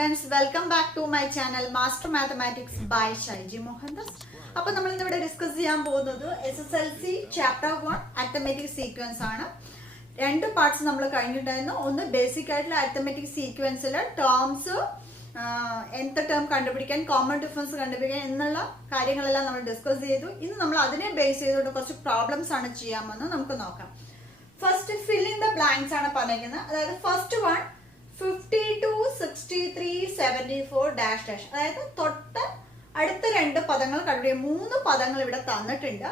students, welcome back to my channel Master Mathematics by Shaiji Mohandas. അപ്പോൾ നമ്മൾ ഇന്ന് ഇവിടെ ഡിസ്കസ് ചെയ്യാൻ പോകുന്നത് SSLC chapter 1 arithmetic sequence ആണ്. രണ്ട് പാർട്സ് നമ്മൾ കഴിഞ്ഞിട്ടായിരുന്നു. ഒന്ന് ബേസിക് ആയിട്ടുള്ള arithmetic sequenceലെ ടേംസ് nth ടേം കണ്ടുപിടിക്കാൻ കോമൺ ഡിഫറൻസ് കണ്ടുപിടിക്കാൻ എന്നുള്ള കാര്യങ്ങളെല്ലാം നമ്മൾ ഡിസ്കസ് ചെയ്തു. ഇന്ന് നമ്മൾ അതിനെ ബേസ് ചെയ്തുകൊണ്ട് കുറച്ച് പ്രോബ്ലംസ് ആണ് ചെയ്യാമെന്ന് നമുക്ക് നോക്കാം. First fill in the blanks ആണ് പറഞ്ഞിരിക്കുന്നത്. അതായത് ഫസ്റ്റ് വൺ 52, 63, 74 dash dash. അതായത് തൊട്ട് അടുത്ത രണ്ട് പദങ്ങൾ കണ്ടുപിടിക്കണം. മൂന്ന് പദങ്ങൾ ഇവിടെ തന്നിട്ടുണ്ട്.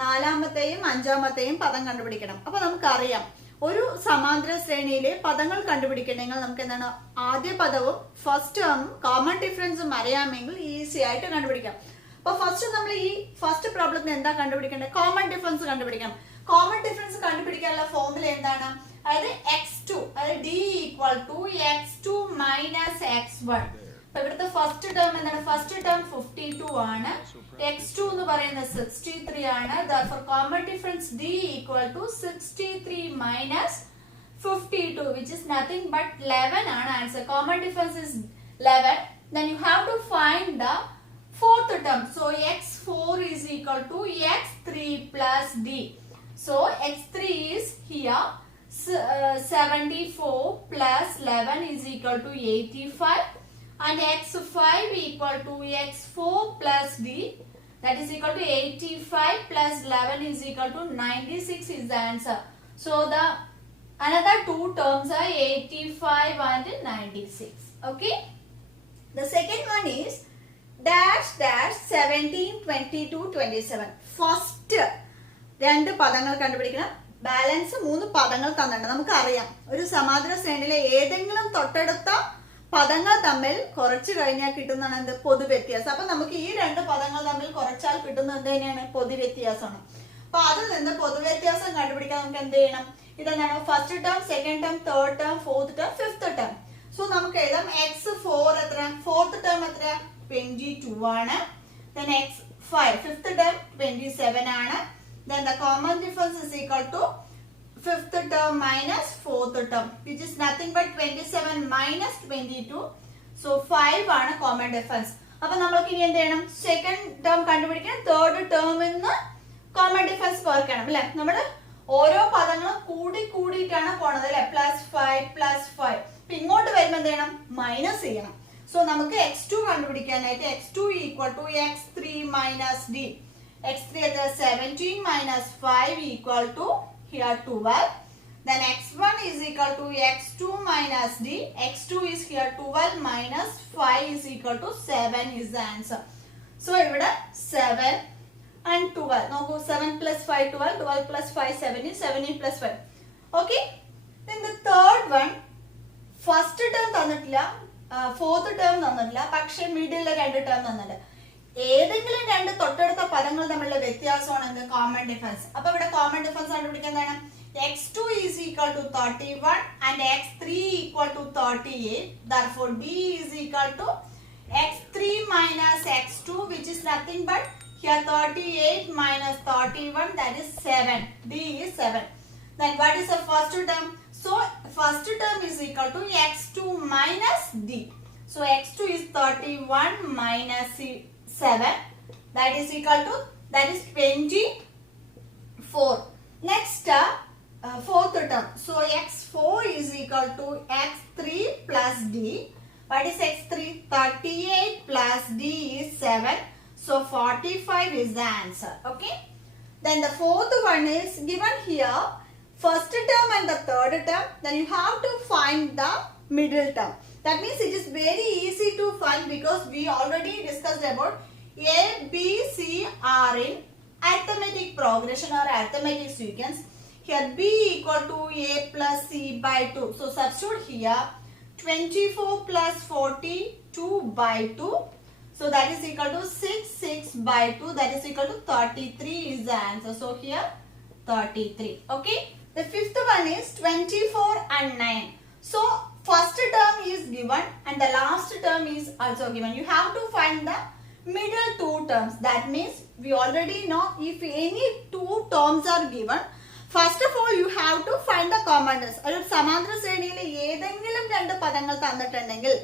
നാലാമത്തെയും അഞ്ചാമത്തെയും പദം കണ്ടുപിടിക്കണം. അപ്പൊ നമുക്കറിയാം ഒരു സമാന്തര ശ്രേണിയിലെ പദങ്ങൾ കണ്ടുപിടിക്കണമെങ്കിൽ നമുക്ക് എന്താണ് ആദ്യ പദവും ഫസ്റ്റ് ടേമും കോമൺ ഡിഫറൻസും അറിയാമെങ്കിൽ ഈസി ആയിട്ട് കണ്ടുപിടിക്കാം. അപ്പൊ ഫസ്റ്റ് നമ്മൾ ഈ ഫസ്റ്റ് പ്രോബ്ലത്തിന് എന്താ കണ്ടുപിടിക്കേണ്ടത്? കോമൺ ഡിഫറൻസ് കണ്ടുപിടിക്കണം. കോമൺ ഡിഫറൻസ് കണ്ടുപിടിക്കാനുള്ള ഫോർമുല എന്താണ്? അതായത് x2 അതായത് d equal to x2 minus x1. അപ്പൊ ഇവിടുത്തെ ഫസ്റ്റ് ടേം എന്താണ്? ഫസ്റ്റ് ടേം 52 ആണ്. x2 എന്ന് പറയുന്നത് 63 ആണ്. Therefore common difference d equal to 63 minus 52 which is nothing but 11 ആണ് answer. Common difference is 11. Then you have to find the fourth term. So x4 is equal to x3 plus d. So x3 is here 74 plus 11 is equal to 85 and x5 equal to x4 plus d, that is equal to 85 plus 11 is equal to 96 is the answer. So the another two terms are 85 and 96. Okay, the second one is dash dash 17, 22, 27. First രണ്ട് പദങ്ങൾ കണ്ടുപിടിക്കണം. Balance മൂന്ന് പദങ്ങൾ തന്നിട്ടുണ്ട്. നമുക്കറിയാം ഒരു സമാന്തര ശ്രേണിയിലെ ഏതെങ്കിലും തൊട്ടടുത്ത പദങ്ങൾ തമ്മിൽ കുറച്ച് കഴിഞ്ഞാൽ കിട്ടുന്നതാണ് എന്ത്? പൊതുവ്യത്യാസം. അപ്പൊ നമുക്ക് ഈ രണ്ട് പദങ്ങൾ തമ്മിൽ കുറച്ചാൽ കിട്ടുന്നത് എന്ത് തന്നെയാണ്? പൊതുവ്യത്യാസമാണ്. അപ്പൊ അതിൽ നിന്ന് പൊതുവ്യത്യാസം കണ്ടുപിടിക്കാൻ നമുക്ക് എന്ത് ചെയ്യണം? ഇതെന്താണ്? First term, second term, third term, fourth term, fifth term. So നമുക്ക് എഴുതാം x4 എത്ര? ഫോർത്ത് ടേം എത്ര? 22 ആണ്. Then x5 ഫിഫ്ത്ത് ടേം 27 ആണ്. Then the common difference is equal to fifth term minus fourth term, which is nothing but 27 minus 22. So 5 ആണ് common difference. അപ്പൊ നമ്മൾക്ക് ഇനി എന്ത് ചെയ്യണം? സെക്കൻഡ് ടേം കണ്ടുപിടിക്കണം. തേർഡ് ടേമിന്ന് കോമൺ ഡിഫറൻസ് കുറയ്ക്കണം അല്ലെ? നമ്മൾ ഓരോ പദങ്ങളും കൂടിയിട്ടാണ് പോണത് അല്ലെ? +5 ഇങ്ങോട്ട് വരുമ്പോൾ എന്ത് ചെയ്യണം? മൈനസ് ചെയ്യണം. സോ നമുക്ക് x2 കണ്ടുപിടിക്കാനായിട്ട് x2 equal to x3 minus d. x3 is 17 minus 5 equal to here 12. Then x1 is equal to x2 minus d. x2 is here 12 minus 5 is equal to 7 is the answer. So ഇവിടെ 7 and 12. നോക്കൂ 7 plus 5 12, 12 plus 5 17, 17 plus 5. Okay. Then the third one, first term തന്നിട്ടില്ല, fourth term തന്നിട്ടില്ല, പക്ഷേ മിഡിലെ രണ്ട് term തന്നിട്ടുണ്ട്. ഏതെങ്കിലും രണ്ട് തൊട്ടടുത്ത പദങ്ങൾ തമ്മിലുള്ള വ്യത്യാസമാണ് എന്ത്? Common difference. അപ്പൊ ഇവിടെ കോമൺ ഡിഫറൻസ് കണ്ടുപിടിക്കാൻ എന്താണ്? x2 is equal to 31 and x3 equal to 38. Therefore d is equal to x3 minus x2, which is nothing but here 38 minus 31, that is 7. d is 7. Then what is the first term? So first term is equal to x2 minus d. So x2 is 31 minus 7, that is equal to, that is 24. Next fourth term. So x4 is equal to x3 plus d. What is x3? 38 plus d is 7. So 45 is the answer. Okay. Then the fourth one is given here. First term and the third term. Then you have to find the middle term. That means it is very easy to find because we already discussed about A, B, C are in arithmetic progression or arithmetic sequence. Here B equal to A plus C by 2. So substitute here 24 plus 40 2 by 2. So that is equal to 6 by 2. That is equal to 33 is the answer. So here 33. Okay. The fifth one is 24 and 9. So first term is given and the last term is also given. You have to find the middle two terms. That means we already know if any two terms are given, first of all you have to find the common difference. ഒരു സമാന്തര ശ്രേണിയിലെ ഏതെങ്കിലും രണ്ട് പദങ്ങൾ തന്നിട്ടുണ്ടെങ്കിൽ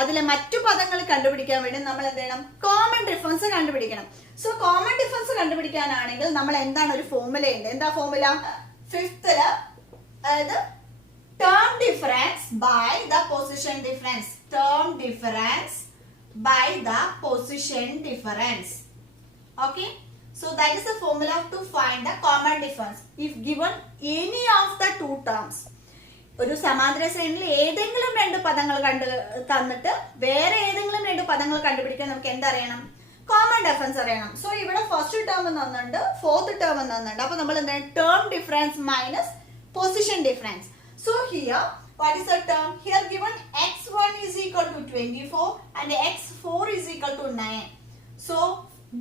അതിലെ മറ്റു പദങ്ങൾ കണ്ടുപിടിക്കാൻ വേണ്ടി നമ്മൾ എന്ത് ചെയ്യണം? കോമൺ ഡിഫറൻസ് കണ്ടുപിടിക്കണം. സോ കോമൺ ഡിഫറൻസ് കണ്ടുപിടിക്കാനാണെങ്കിൽ നമ്മൾ എന്താണ് ഒരു ഫോർമുല ഉണ്ട്. എന്താ ഫോർമുല? ഫിഫ്ത്തില് അതായത് term difference by the position difference. Term difference by the position difference. Okay, so that is the formula to find the common difference if given any of the two terms. ഒരു സമാന്തര ശ്രേണിയിൽ ഏതെങ്കിലും രണ്ട് പദങ്ങൾ തന്നിട്ട് വേറെ ഏതെങ്കിലും രണ്ട് പദങ്ങൾ കണ്ടുപിടിക്കാൻ നമുക്ക് എന്തറിയണം? കോമൺ ഡിഫറൻസ് അറിയണം. സോ ഇവിടെ ഫസ്റ്റ് ടേം തന്നിട്ടുണ്ട്, ഫോർത്ത് ടേം തന്നിട്ടുണ്ട്. അപ്പൊ നമ്മൾ എന്താണ്? Term difference minus position difference. So here what is the term? Here given x1 is equal to 24 and x4 is equal to 9. So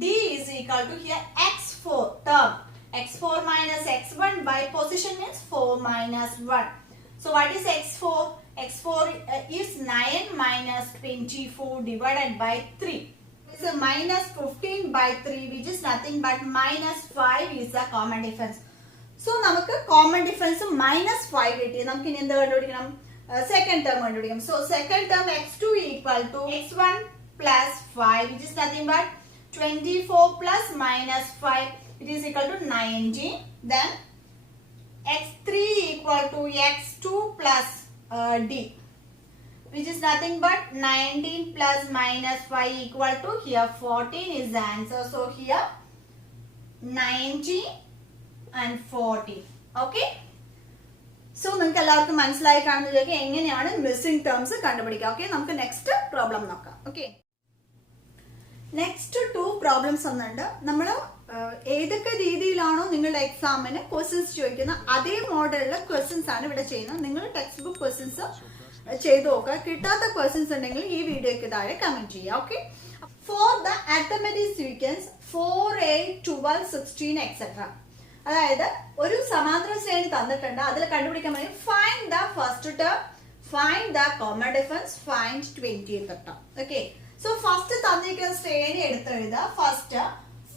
D is equal to here x4 term. x4 minus x1 by position means 4 minus 1. So what is x4? x4 is 9 minus 24 divided by 3. It's a minus 15 by 3 which is nothing but minus 5 is the common difference. So നമുക്ക് common difference -5 കിട്ടി. നമുക്ക് ഇനി എന്ത് കണ്ടുപിടിക്കണം? Second term കണ്ടുപിടിക്കണം. So second term x2 equal to x1 plus 5 which is nothing but 24 plus -5 it is equal to 19. Then x3 equal to x2 plus d which is nothing but 19 plus -5 equal to here 14 is the answer. So here 19 and 40. Okay, so നിങ്ങൾക്ക് എല്ലാവർക്കും മനസ്സിലായി കാണുന്നതിലേക്ക് എങ്ങനെയാണ് missing terms കണ്ടുപിടിക്കുക. Okay, നമുക്ക് next problem നോക്കാം. Okay, next 2 problems ഒന്നുണ്ട്. നമ്മൾ ഏതൊക്കെ രീതിയിലാണോ നിങ്ങളുടെ എക്സാമിന് ക്വസ്റ്റ്യൻസ് ചോദിക്കുന്ന അതേ മോഡലിലെ ക്വസ്റ്റ്യൻസ് ആണ് ഇവിടെ ചെയ്യുന്നത്. നിങ്ങൾ ടെക്സ്റ്റ് ബുക്ക് ക്വസ്റ്റ്യൻസ് ചെയ്ത് നോക്കുക. കിട്ടാത്ത ക്വസ്റ്റ്യൻസ് ഉണ്ടെങ്കിൽ ഈ വീഡിയോക്ക് താഴെ കമന്റ് ചെയ്യുക. Okay, for the arithmetic sequence 4, 8, 12, 16 etcetera. അതായത് ഒരു സമാന്തര ശ്രേണി തന്നിട്ടുണ്ട്. അതിൽ കണ്ടുപിടിക്കാൻ വേണ്ടി find the first term, find the common difference, find 20th term. Okay, so first തന്നിരിക്കുന്ന ശ്രേണി എടുത്തെഴുതുക. First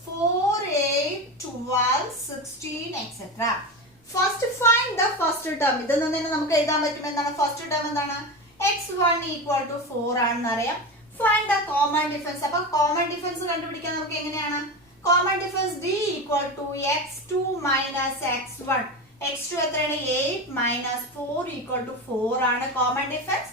4, 8, 12, 16 etcetera. First find the first term. ഇതൊന്നും തന്നെ നമുക്ക് എഴുതാൻ പറ്റും. എന്താണ് ഫസ്റ്റ് ടേം? എന്താണ്? x1 ഈക്വൽ ടു 4 ആണെന്ന് അറിയാം. Find the common difference. അപ്പൊ കോമൺ ഡിഫറൻസ് കണ്ടുപിടിക്കാൻ നമുക്ക് എങ്ങനെയാണ്? Common difference D equal to x2 minus x1. x2 എത്രയാണ്? 8 മൈനസ് 4 ഈക്വൽ ടു 4 ആണ് common difference.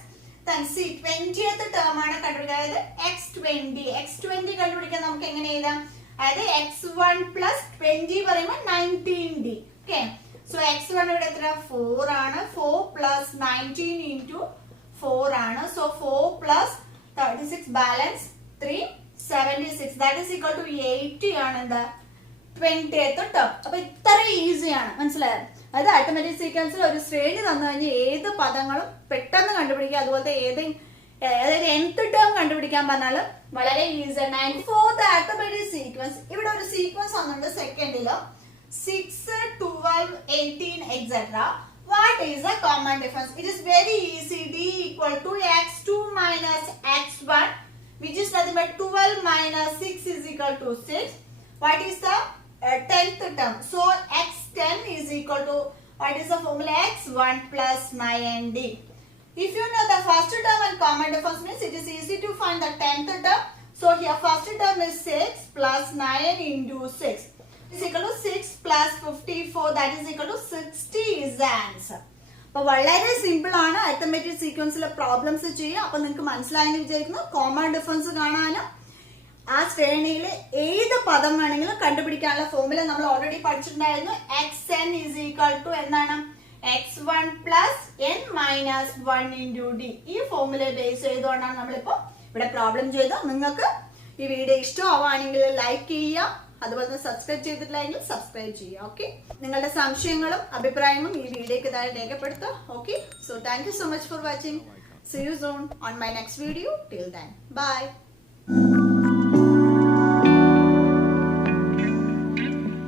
then C 20th term ആണ് കണ്ടുപിടിക്കുക. അതായത് x20 കണ്ടുപിടിക്കാൻ നമുക്ക് എങ്ങനെ എഴുതാം? അതായത് x1 പ്ലസ് 20 പറയുമ്പോൾ 19D. ഓക്കെ, സോ x1 ഇവിടെ എത്ര? 4 ആണ്. 4 പ്ലസ് 19 ഇൻറ്റു 4 ആണ്. So 4 plus 36 balance 3 76. that is equal to 80 ആണ് എന്താ 20th ടേം. അപ്പൊ ഇത്ര ഈസിയാണ്, മനസ്സിലായോ? അതായത് അരിത്മെറ്റിക് സീക്വൻസിൽ ഒരു ശ്രേണി തന്നു കഴിഞ്ഞാൽ ഏത് പദങ്ങളും പെട്ടെന്ന് കണ്ടുപിടിക്കുക. അതുപോലത്തെ അതായത് nth ടേം കണ്ടുപിടിക്കാൻ പറഞ്ഞാൽ വളരെ ഈസിയാണ്. ഫോർ ദ അരിത്മെറ്റിക് സീക്വൻസ് ഇവിടെ ഒരു സീക്വൻസ് വന്നിട്ടുണ്ട് സെക്കൻഡിലോ 6, 12, 18 etc. What is the common difference? It is very easy. D equal to x2 minus x1 which is nothing but 12 minus 6 is equal to 6. What is the 10th term? So x10 is equal to what is the formula? x1 plus 9d. If you know the first term and common difference means it is easy to find the 10th term. So here first term is 6 plus 9 into 6 is equal to 6 plus 54, that is equal to 60 is the answer. അപ്പോൾ വളരെ simple ആണ് arithmetic സീക്വൻസിലെ problems ചെയ്യുക. അപ്പൊ നിങ്ങൾക്ക് മനസ്സിലായെന്ന് വിചാരിക്കുന്നു. Common difference കാണാനും ആ ശ്രേണിയിൽ ഏത് പദം വേണമെങ്കിലും കണ്ടുപിടിക്കാനുള്ള ഫോർമുല നമ്മൾ already പഠിച്ചിട്ടുണ്ടായിരുന്നു. xn is equal to എന്താണ്? x1 plus n minus 1 into d. ഈ ഫോർമുല ബേസ് ചെയ്തുകൊണ്ടാണ് നമ്മളിപ്പോൾ ഇവിടെ പ്രോബ്ലം ചെയ്തത്. നിങ്ങൾക്ക് ഈ വീഡിയോ ഇഷ്ടമാവുകയാണെങ്കിൽ ലൈക്ക് ചെയ്യുക. അതുപോലെ തന്നെ സബ്സ്ക്രൈബ് ചെയ്തിട്ടില്ലെങ്കിൽ സബ്സ്ക്രൈബ് ചെയ്യുക. ഓക്കെ, നിങ്ങളുടെ സംശയങ്ങളും അഭിപ്രായങ്ങളും ഈ വീഡിയോയ്ക്ക് താഴെ രേഖപ്പെടുത്തുക. Okay, so thank you so much for watching. See you soon on my next video. Till then, bye.